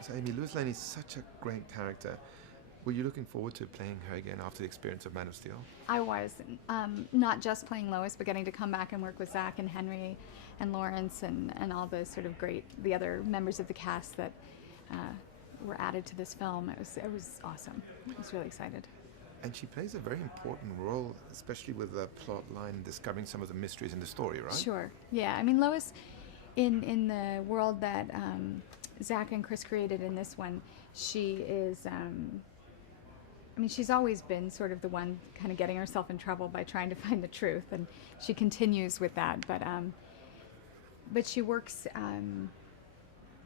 So, Amy, Lois Lane is such a great character. Were you looking forward to playing her again after the experience of Man of Steel? I was not just playing Lois, but getting to come back and work with Zach and Henry and Laurence and all the sort of the other members of the cast that uh, were added to this film. It was awesome. I was really excited. And she plays a very important role, especially with the plot line, discovering some of the mysteries in the story, right? Sure. Yeah. I mean, Lois, in the world that Zach and Chris created in this one, she is. I mean, she's always been sort of the one kind of getting herself in trouble by trying to find the truth, and she continues with that. But she works.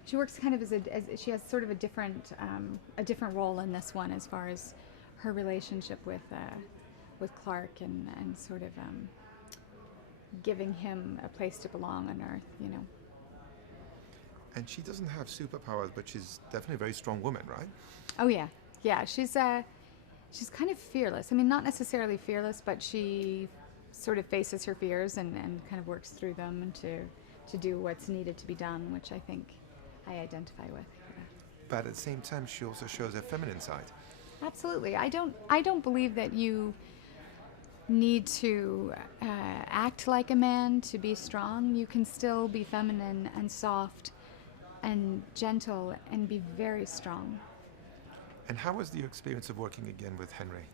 She works kind of as she has sort of a different role in this one as far as her relationship with Clark and sort of giving him a place to belong on Earth, you know. And she doesn't have superpowers, but she's definitely a very strong woman, right? Oh yeah, yeah. She's kind of fearless. I mean, not necessarily fearless, but she sort of faces her fears and kind of works through them and to do what's needed to be done, which I think I identify with. Yeah. But at the same time, she also shows her feminine side. Absolutely. I don't believe that you need to act like a man to be strong. You can still be feminine and soft and gentle and be very strong. And how was your experience of working again with Henry?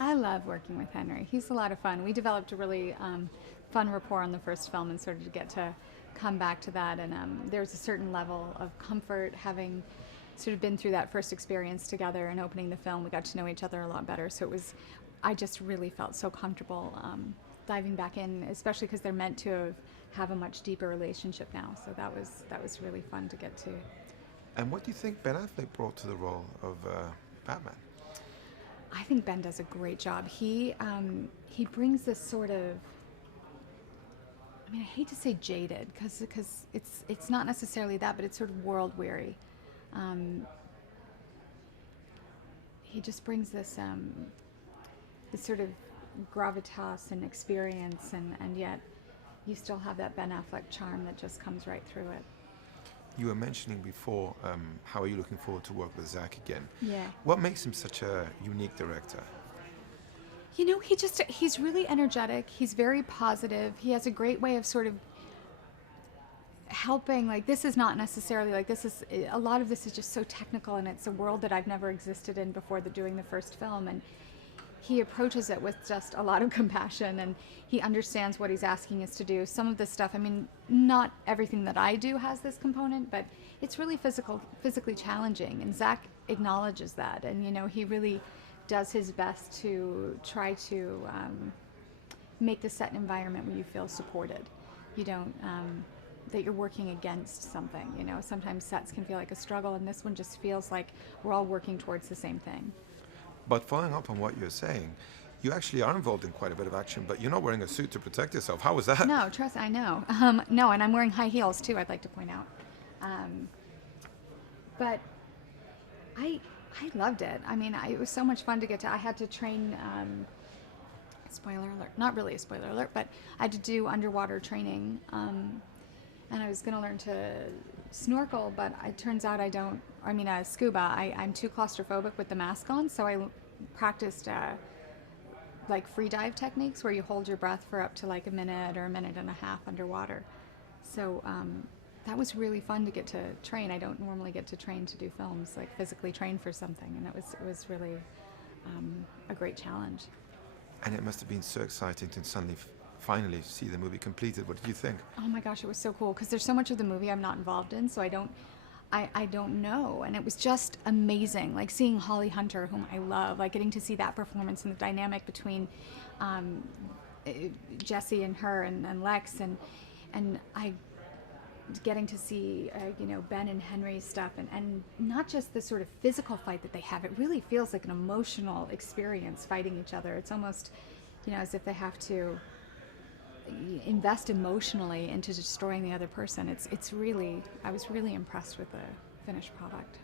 I love working with Henry. He's a lot of fun. We developed a really fun rapport on the first film and sort of get to come back to that. And there's a certain level of comfort having sort of been through that first experience together and opening the film. We got to know each other a lot better. So I just really felt so comfortable diving back in, especially because they're meant to have a much deeper relationship now. So that was really fun to get to. And what do you think Ben Affleck brought to the role of Batman? I think Ben does a great job. He brings this sort of, I mean, I hate to say jaded because it's not necessarily that, but it's sort of world weary. He just brings this sort of gravitas and experience, and yet you still have that Ben Affleck charm that just comes right through it. You were mentioning before, how are you looking forward to work with Zach again? Yeah. What makes him such a unique director? You know, he's really energetic. He's very positive. He has a great way of sort of helping. Like, this is not necessarily like a lot of this is just so technical, and it's a world that I've never existed in before doing the first film, and he approaches it with just a lot of compassion, and he understands what he's asking us to do. Some of this stuff, I mean, not everything that I do has this component, but it's really physically challenging, and Zach acknowledges that, and, you know, he really does his best to try to make the set environment where you feel supported. You don't, that you're working against something, you know. Sometimes sets can feel like a struggle, and this one just feels like we're all working towards the same thing. But following up on what you're saying, you actually are involved in quite a bit of action, but you're not wearing a suit to protect yourself. How was that? No, trust, I know. No, and I'm wearing high heels too, I'd like to point out. But I loved it. I mean, it was so much fun to I had to train, spoiler alert, not really a spoiler alert, but I had to do underwater training, and I was going to learn to snorkel, but it turns out scuba, I'm too claustrophobic with the mask on, so I practiced like free dive techniques where you hold your breath for up to like a minute or a minute and a half underwater. So that was really fun to get to train. I don't normally get to train to do films, like physically train for something, and it was really a great challenge. And it must have been so exciting to suddenly finally see the movie completed. What did you think? Oh my gosh, it was so cool, because there's so much of the movie I'm not involved in, so I don't know, and it was just amazing, like seeing Holly Hunter, whom I love, like getting to see that performance and the dynamic between Jesse and her and Lex, and I getting to see Ben and Henry's stuff, and not just the sort of physical fight that they have. It really feels like an emotional experience fighting each other. It's almost, as if they have to invest emotionally into destroying the other person. I was really impressed with the finished product.